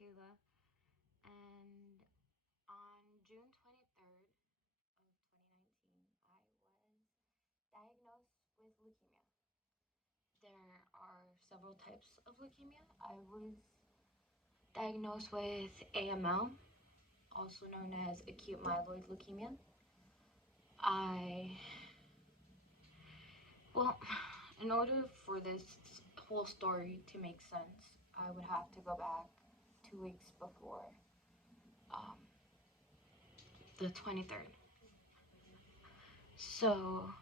Kayla, and on June 23rd of 2019, I was diagnosed with leukemia. There are several types of leukemia. I was diagnosed with AML, also known as acute myeloid leukemia. Well, in order for this whole story to make sense, I would have to go back 2 weeks before um, the 23rd. So,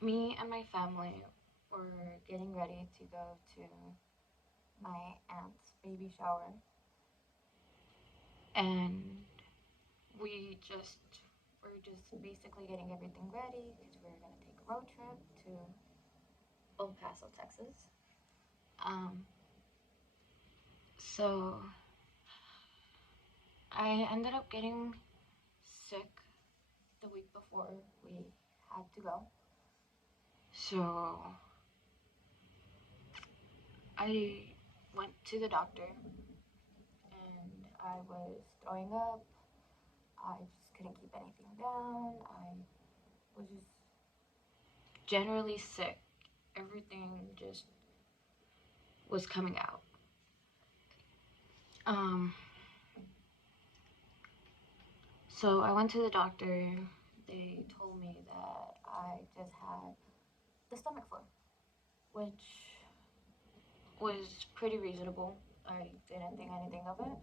me and my family were getting ready to go to my aunt's baby shower, and we just were just basically getting everything ready because we were going to take a road trip to El Paso, Texas. So I ended up getting sick the week before we had to go. So I went to the doctor and I was throwing up. I just couldn't keep anything down. I was just generally sick. Everything just was coming out. So I went to the doctor. They told me that I just had the stomach flu, which was pretty reasonable. I didn't think anything of it.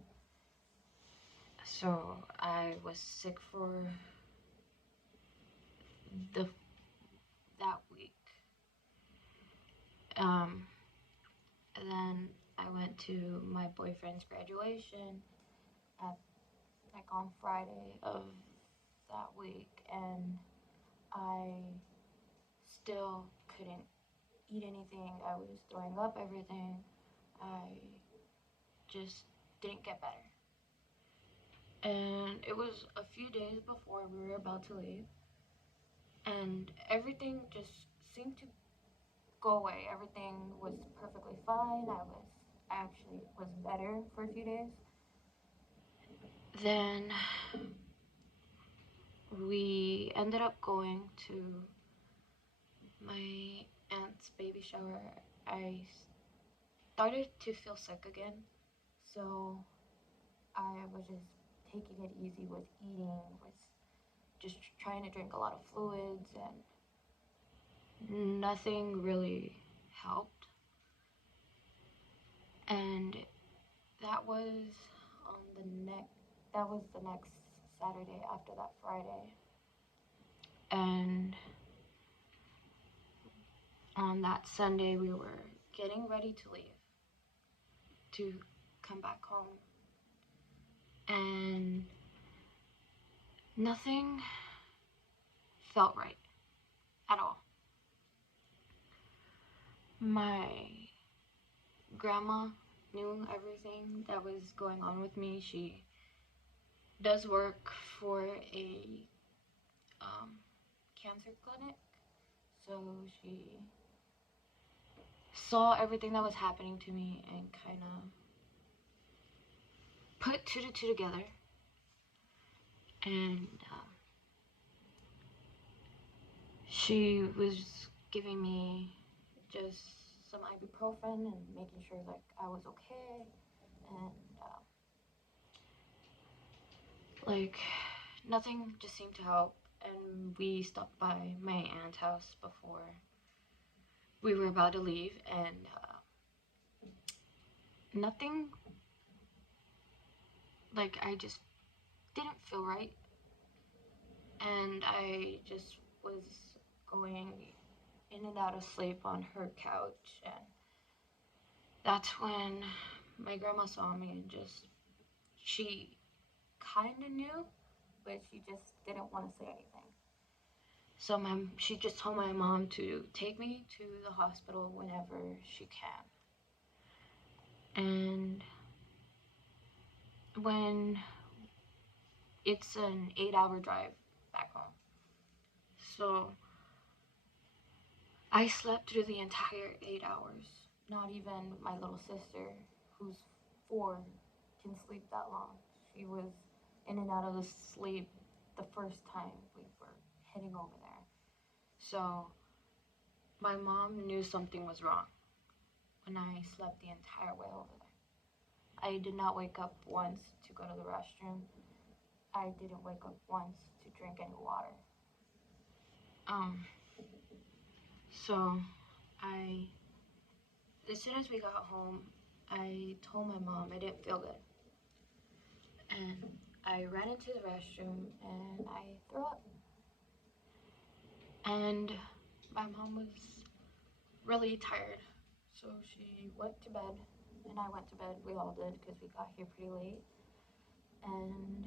So I was sick for that week. And then I went to my boyfriend's graduation at on Friday of that week, and I still couldn't eat anything. I was throwing up everything. I just didn't get better. And it was a few days before we were about to leave, and everything just seemed to go away. Everything was perfectly fine. I actually was better for a few days. Then we ended up going to my aunt's baby shower. I started to feel sick again, so I was just taking it easy with eating, with just trying to drink a lot of fluids, and nothing really helped. And that was that was the next Saturday after that Friday. And on that Sunday, we were getting ready to leave to come back home. And nothing felt right at all. My grandma knew everything that was going on with me. She does work for a cancer clinic, so she saw everything that was happening to me and kind of put two to two together, and she was giving me just some ibuprofen and making sure like I was okay, and like nothing just seemed to help. And we stopped by my aunt's house before we were about to leave, and nothing, like I just didn't feel right, and I just was going in and out of sleep on her couch. And that's when my grandma saw me, and she kind of knew, but she just didn't want to say anything. So she just told my mom to take me to the hospital whenever she can. And when it's an 8-hour drive back home. So I slept through the entire 8 hours. Not even my little sister, who's 4, can sleep that long. She was in and out of the sleep the first time we were heading over there. So my mom knew something was wrong when I slept the entire way over there. I did not wake up once to go to the restroom. I didn't wake up once to drink any water. So as soon as we got home, I told my mom I didn't feel good. And I ran into the restroom and I threw up. And my mom was really tired, so she went to bed, and I went to bed. We all did because we got here pretty late. And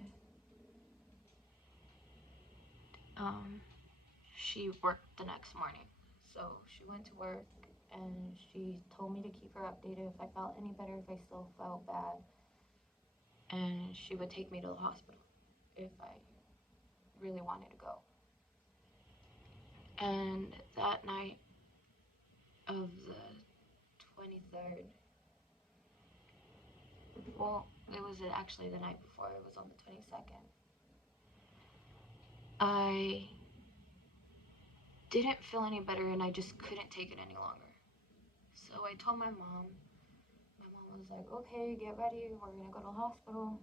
she worked the next morning, so she went to work and she told me to keep her updated if I felt any better, if I still felt bad, and she would take me to the hospital if I really wanted to go. And that night of the 23rd, well, it was actually the night before, it was on the 22nd, I didn't feel any better and I just couldn't take it any longer. So I told my mom. My mom was like, okay, get ready, we're gonna go to the hospital.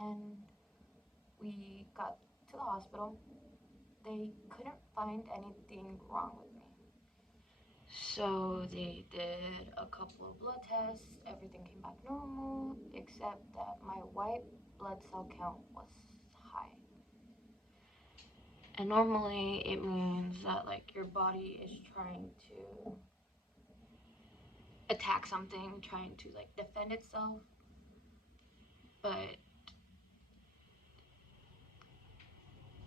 And we got to the hospital. They couldn't find anything wrong with me. So they did a couple of blood tests, everything came back normal, except that my white blood cell count was high. And normally it means that like your body is trying to attack something, trying to like defend itself. But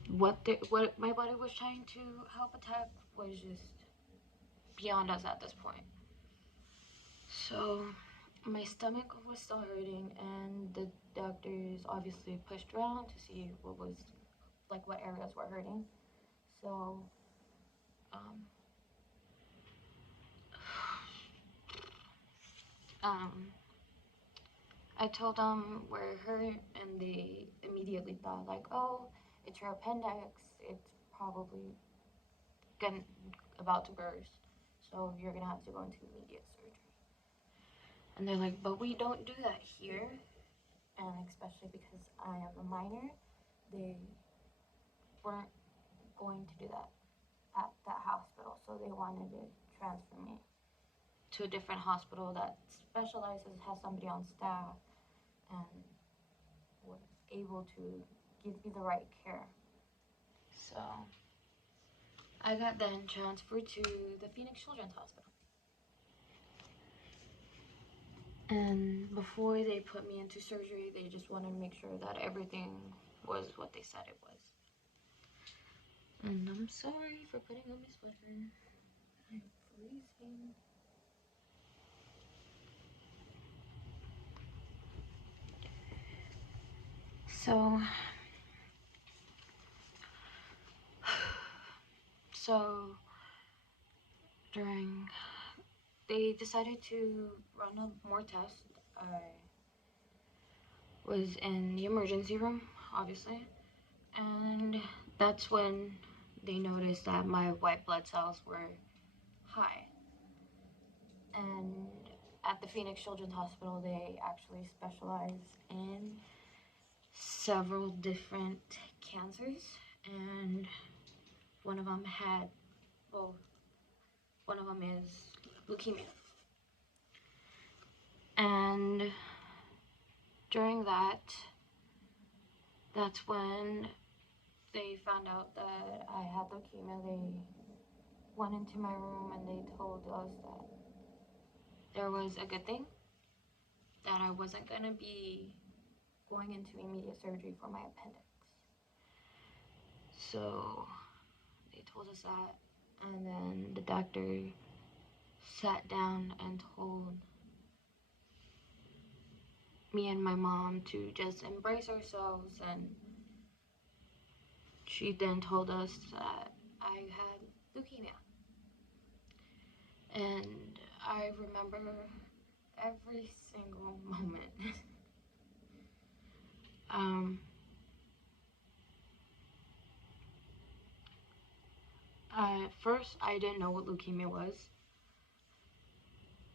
what my body was trying to help attack was just beyond us at this point. So my stomach was still hurting, and the doctors obviously pushed around to see what areas were hurting. So um, um, I told them where it hurt, and they immediately thought like, oh, it's your appendix. It's probably getting about to burst, so you're gonna have to go into immediate surgery. And they're like, but we don't do that here, and especially because I am a minor, they weren't going to do that at that hospital, so they wanted to transfer me to a different hospital that specializes, has somebody on staff, and was able to give me the right care. So I got then transferred to the Phoenix Children's Hospital. And before they put me into surgery, they just wanted to make sure that everything was what they said it was. And I'm sorry for putting on my sweater. I'm freezing. So they decided to run more tests. I was in the emergency room, obviously, and that's when they noticed that my white blood cells were high. And at the Phoenix Children's Hospital, they actually specialize in several different cancers, and one of them is leukemia. And during that's when they found out that I had leukemia. They went into my room and they told us that there was a good thing, that I wasn't going to be going into immediate surgery for my appendix. So they told us that, and then the doctor sat down and told me and my mom to just embrace ourselves, and she then told us that I had leukemia. And I remember every single moment At first, I didn't know what leukemia was.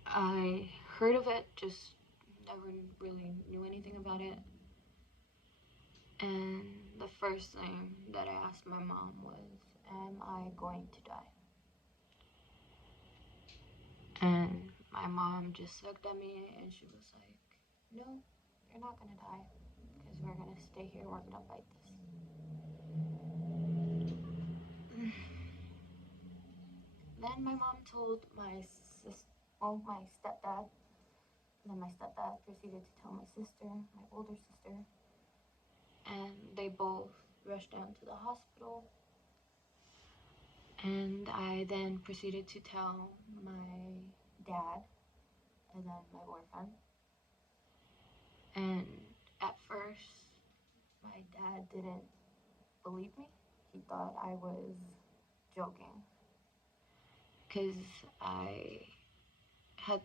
I heard of it, just never really knew anything about it. And the first thing that I asked my mom was, am I going to die? And my mom just looked at me and she was like, no, you're not gonna die, because we're gonna stay here, we're gonna fight this. Then my mom told my my stepdad, and then my stepdad proceeded to tell my sister, my older sister, and they both rushed down to the hospital. And I then proceeded to tell my dad and then my boyfriend. And at first, my dad didn't believe me. He thought I was joking, because I had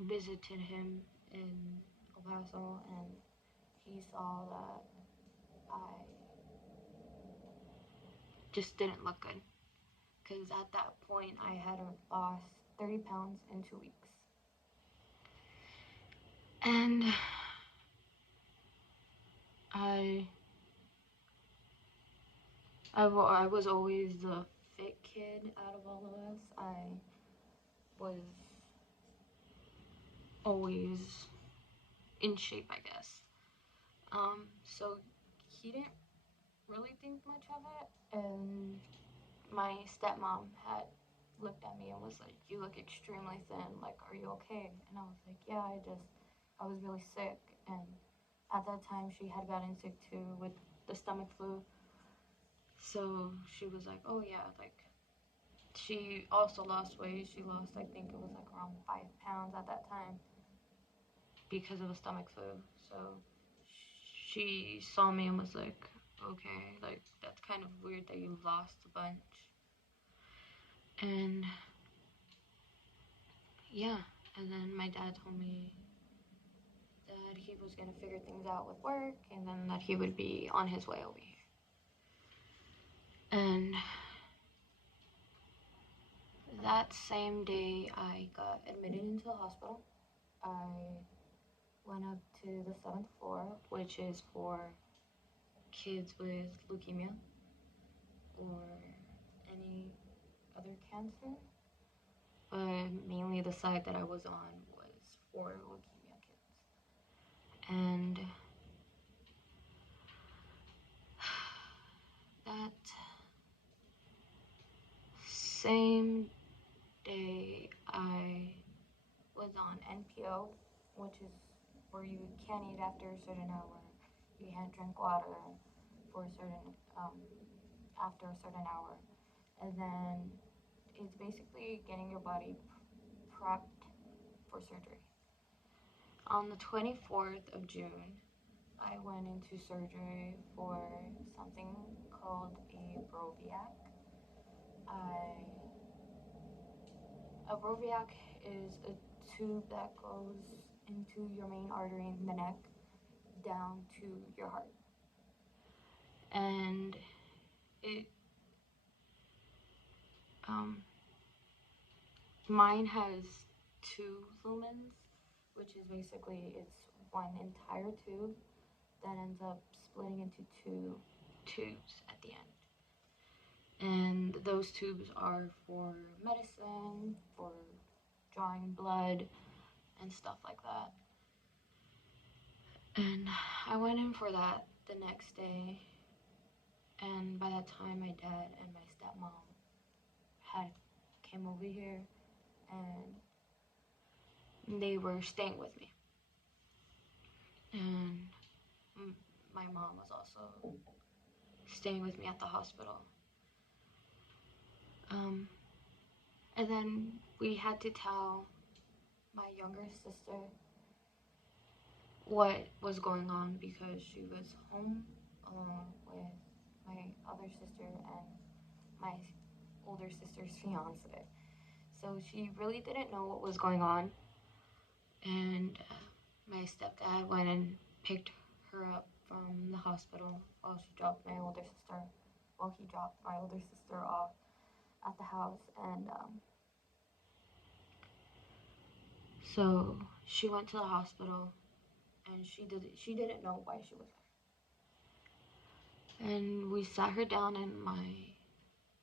visited him in El Paso and he saw that I just didn't look good. Because at that point, I had lost 30 pounds in 2 weeks. And I was always the fit kid out of all of us. I was always in shape, I guess. So he didn't really think much of it. And my stepmom had looked at me and was like, you look extremely thin. Like, are you okay? And I was like, yeah, I was really sick. And at that time, she had gotten sick too with the stomach flu. So she was like, oh yeah, like, she also lost weight. She lost, I think it was like around 5 pounds at that time because of a stomach flu. So she saw me and was like, okay, like, that's kind of weird that you lost a bunch. And yeah, and then my dad told me that he was gonna figure things out with work and then that he would be on his way over here. And that same day, I got admitted into the hospital. I went up to the 7th floor, which is for kids with leukemia or any other cancer. But mainly the side that I was on was for leukemia kids. And that same day, I was on NPO, which is where you can't eat after a certain hour, you can't drink water for a certain after a certain hour, and then it's basically getting your body prepped for surgery. On the 24th of June, I went into surgery for something called a Broviac. A Broviac is a tube that goes into your main artery in the neck down to your heart. And it, mine has 2 lumens, which is basically, it's one entire tube that ends up splitting into 2 tubes at the end. And those tubes are for medicine, for drawing blood, and stuff like that. And I went in for that the next day, and by that time my dad and my stepmom had came over here and they were staying with me. And my mom was also staying with me at the hospital. And then we had to tell my younger sister what was going on because she was home alone with my other sister and my older sister's fiance. So she really didn't know what was going on. And my stepdad went and picked her up from the hospital while he dropped my older sister off. at the house, and so she went to the hospital, and she didn't know why she was there. And we sat her down in my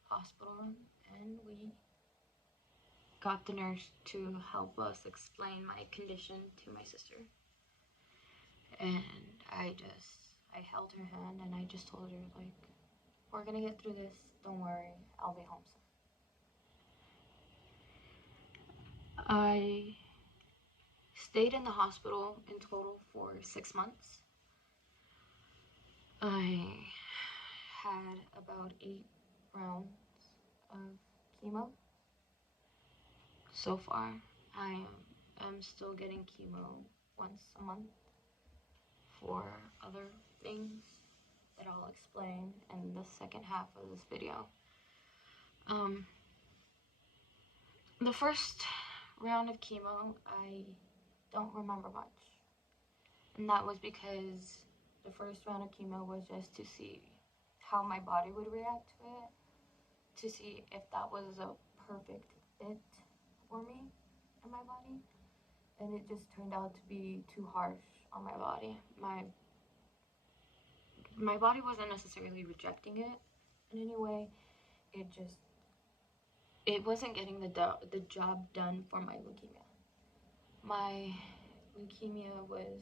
hospital room, and we got the nurse to help us explain my condition to my sister. And I held her hand, and I just told her, like, we're gonna get through this, don't worry, I'll be home soon. I stayed in the hospital in total for 6 months. I had about 8 rounds of chemo. So far, I am still getting chemo once a month for other things that I'll explain in the second half of this video. The first round of chemo, I don't remember much. And that was because the first round of chemo was just to see how my body would react to it, to see if that was a perfect fit for me and my body. And it just turned out to be too harsh on my body. My body wasn't necessarily rejecting it in any way. It wasn't getting the job done for my leukemia. My leukemia was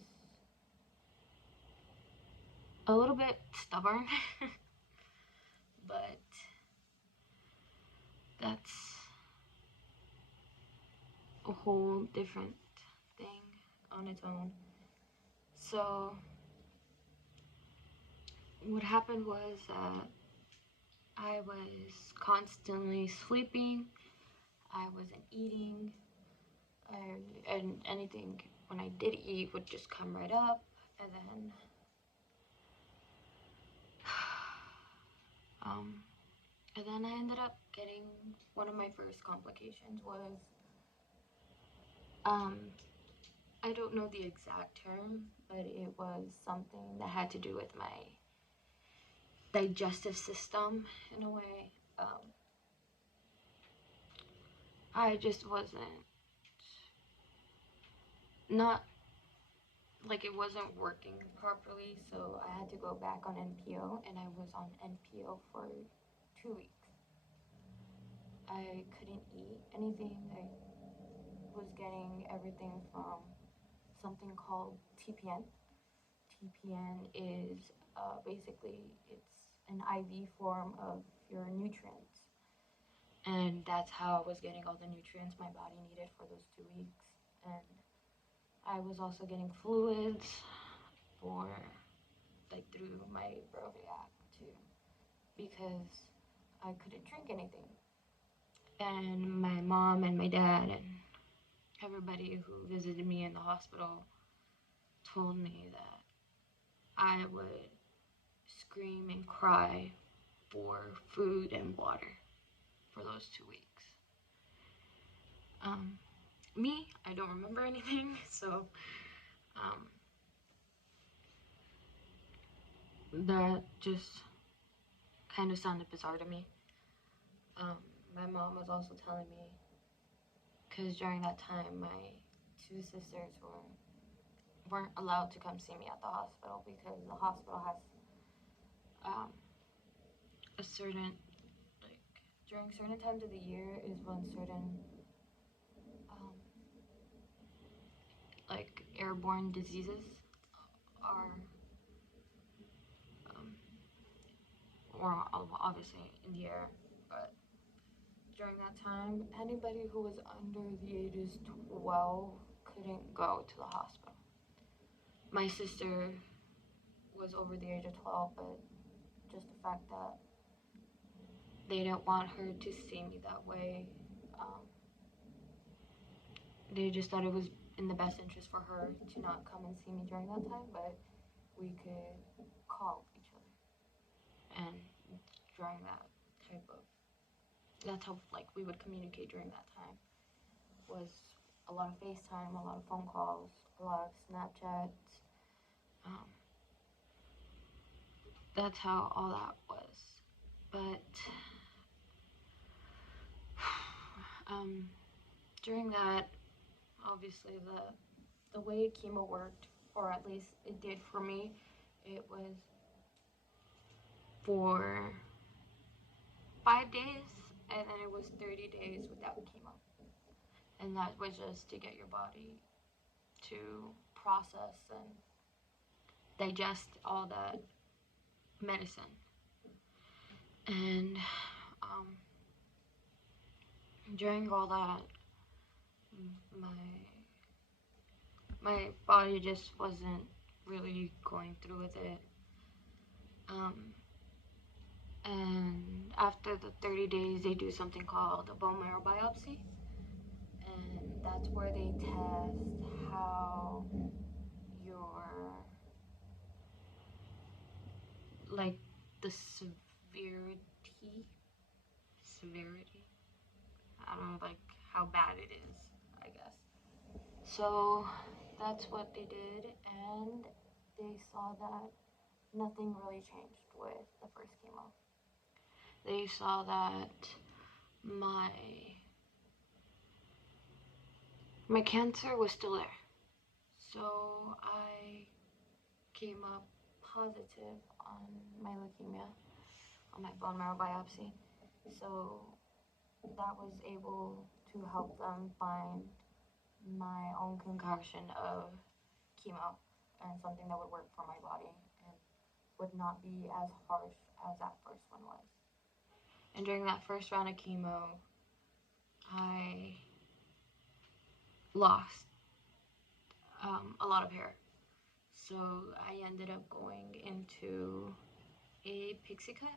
a little bit stubborn, but that's a whole different thing on its own. So what happened was that I was constantly sleeping, I wasn't eating, and anything when I did eat would just come right up, and then I ended up getting one of my first complications was I don't know the exact term, but it was something that had to do with my digestive system in a way. I just wasn't, not like it wasn't working properly, so I had to go back on NPO, and I was on NPO for 2 weeks. I couldn't eat anything. I was getting everything from something called TPN. TPN is basically it's an IV form of your nutrients, and that's how I was getting all the nutrients my body needed for those 2 weeks. And I was also getting fluids for like through my Broviac too, because I couldn't drink anything. And my mom and my dad and everybody who visited me in the hospital told me that I would scream and cry for food and water for those 2 weeks. Me, I don't remember anything, so that just kind of sounded bizarre to me. My mom was also telling me, because during that time my 2 sisters weren't allowed to come see me at the hospital, because the hospital has a certain, like, during certain times of the year is when certain like airborne diseases are or obviously in the air, but during that time anybody who was under the ages 12 couldn't go to the hospital. My sister was over the age of 12, but just the fact that they didn't want her to see me that way, they just thought it was in the best interest for her to not come and see me during that time, but we could call each other. And during that that's how like we would communicate during that time, was a lot of FaceTime, a lot of phone calls, a lot of Snapchats. That's how all that was. But Um, During that, obviously the way chemo worked, or at least it did for me, it was for 5 days, and then it was 30 days without chemo. And that was just to get your body to process and digest all that medicine. And um, during all that, my my body just wasn't really going through with it. Um, and after the 30 days, they do something called a bone marrow biopsy, and that's where they test how your, like, the severity, I don't know, like how bad it is, I guess. So that's what they did, and they saw that nothing really changed with the first chemo. They saw that my my cancer was still there. So I came up positive on my leukemia, on my bone marrow biopsy. So that was able to help them find my own concoction of chemo and something that would work for my body and would not be as harsh as that first one was. And during that first round of chemo, I lost a lot of hair. So I ended up going into a pixie cut.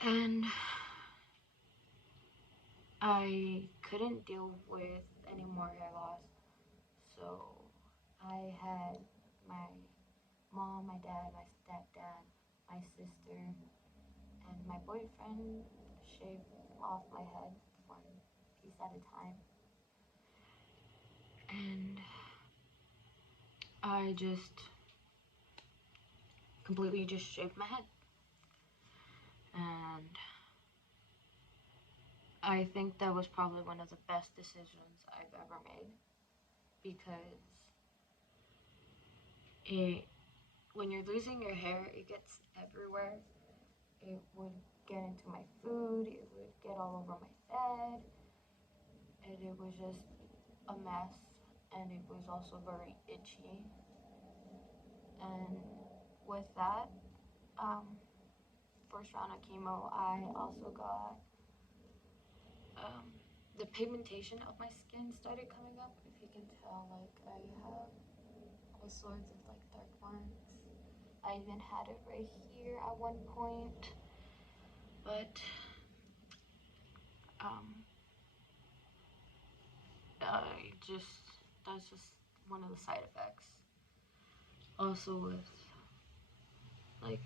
And I couldn't deal with any more hair loss. So I had my mom, my dad, my stepdad, my sister, and my boyfriend shave off my head one piece at a time. And I just completely just shaved my head. And I think that was probably one of the best decisions I've ever made, because it, when you're losing your hair, it gets everywhere. It would get into my food, it would get all over my bed, and it was just a mess, and it was also very itchy. And with that, um, first round of chemo, I also got um, the pigmentation of my skin started coming up. If you can tell, like, I have all sorts of like dark marks. I even had it right here at one point, but um, that's just one of the side effects. Also with like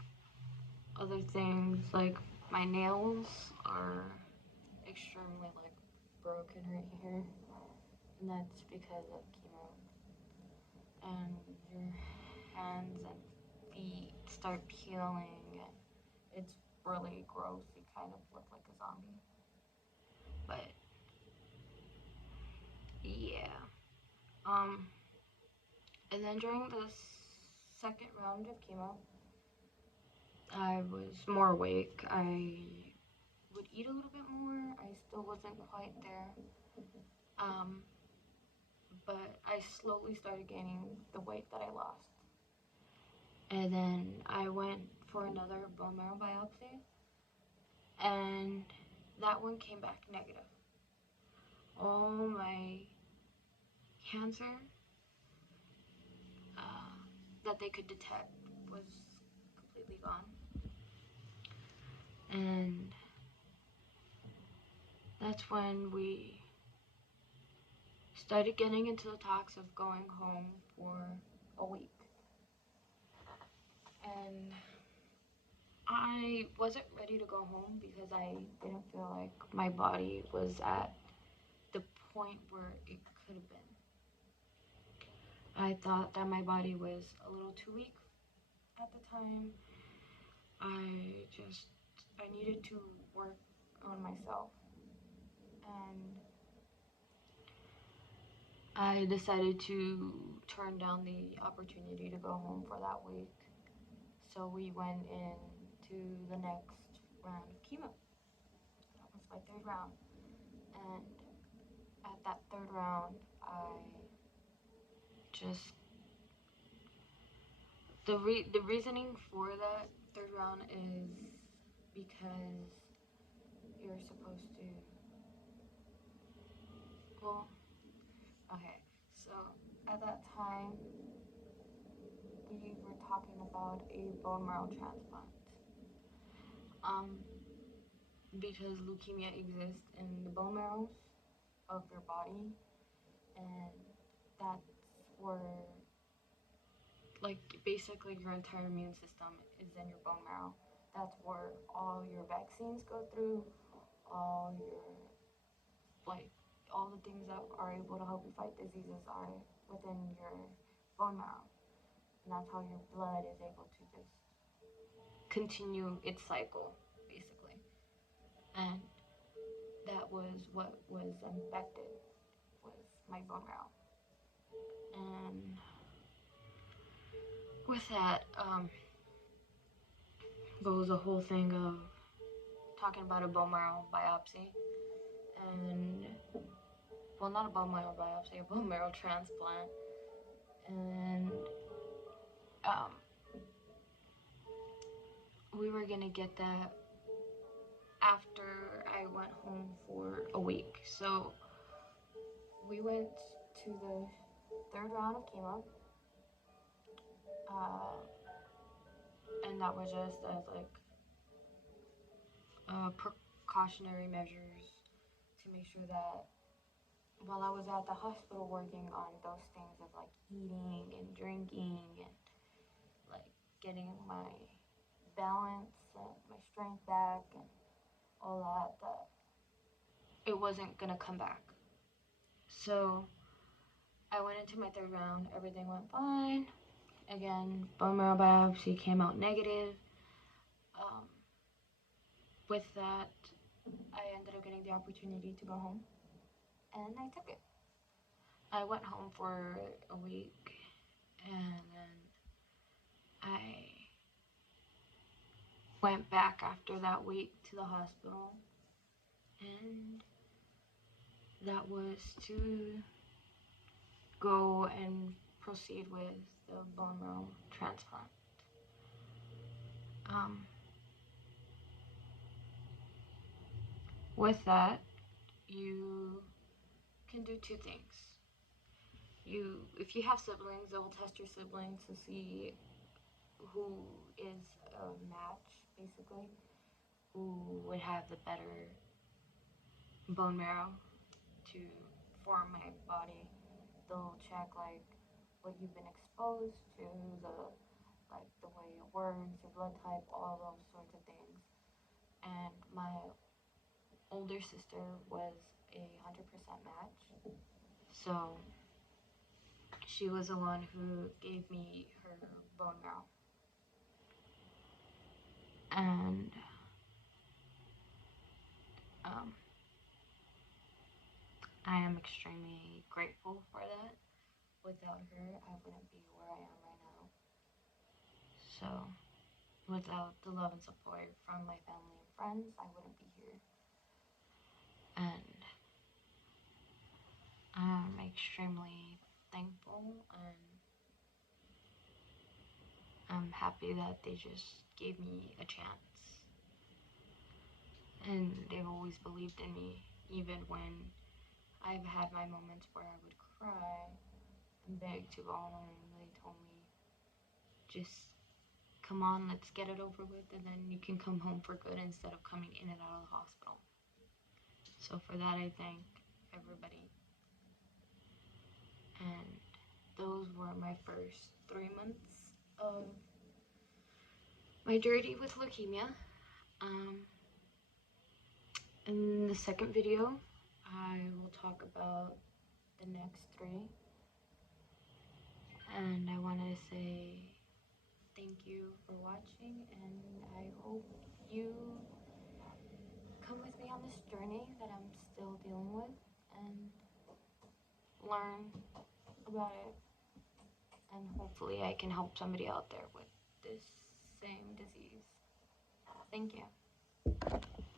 other things, like my nails are extremely like broken right here, and that's because of chemo. And your hands and feet start peeling, and it's really gross. You kind of look like a zombie. But yeah. Um, and then during the second round of chemo, I was more awake. I would eat a little bit more. I still wasn't quite there. Um, but I slowly started gaining the weight that I lost. And then I went for another bone marrow biopsy, and that one came back negative. All my cancer that they could detect was completely gone. And that's when we started getting into the talks of going home for a week. And I wasn't ready to go home because I didn't feel like my body was at the point where it could have been. I thought that my body was a little too weak at the time. I needed to work on myself. and I decided to turn down the opportunity to go home for that week. So we went into the next round of chemo. That was my third round. And at that third round, I just the reasoning for that third round is because you're supposed to, well, okay, so at that time we were talking about a bone marrow transplant. Because leukemia exists in the bone marrows of your body, and that's where, like, basically your entire immune system is in your bone marrow. That's where all your vaccines go through, all your, like, all the things that are able to help you fight diseases are within your bone marrow. And that's how your blood is able to just continue its cycle, basically. And that was what was infected, was my bone marrow. And with that, goes a whole thing of talking about a bone marrow biopsy, and, well, not a bone marrow biopsy, a bone marrow transplant. And we were gonna get that after I went home for a week. So we went to the third round of chemo, and that was just as, like, precautionary measures to make sure that while I was at the hospital working on those things of, like, eating and drinking and, like, getting my balance and my strength back and all that it wasn't gonna come back. So I went into my third round, everything went fine. Again, bone marrow biopsy came out negative. With that, I ended up getting the opportunity to go home, and I took it. I went home for a week, and then I went back after that week to the hospital, and that was to go and proceed with the bone marrow transplant. With that, you can do two things. If you have siblings, they will test your siblings to see who is a match, basically, who would have the better bone marrow to form my body. They'll check, like, what you've been exposed to, the way it works, your blood type, all those sorts of things. And my older sister was 100% match, so she was the one who gave me her bone marrow. And I am extremely grateful for that. Without her, I wouldn't be where I am right now. So, without the love and support from my family and friends, I wouldn't be here. And I'm extremely thankful, and I'm happy that they just gave me a chance. And they've always believed in me, even when I've had my moments where I would cry and beg to go home. They told me, just come on, let's get it over with, and then you can come home for good instead of coming in and out of the hospital. So for that, I thank everybody. And those were my first 3 months of my journey with leukemia. In the second video, I will talk about the next 3. And I want to say thank you for watching, and I hope you come with me on this journey that I'm still still dealing with and learn about it. And hopefully I can help somebody out there with this same disease. Thank you.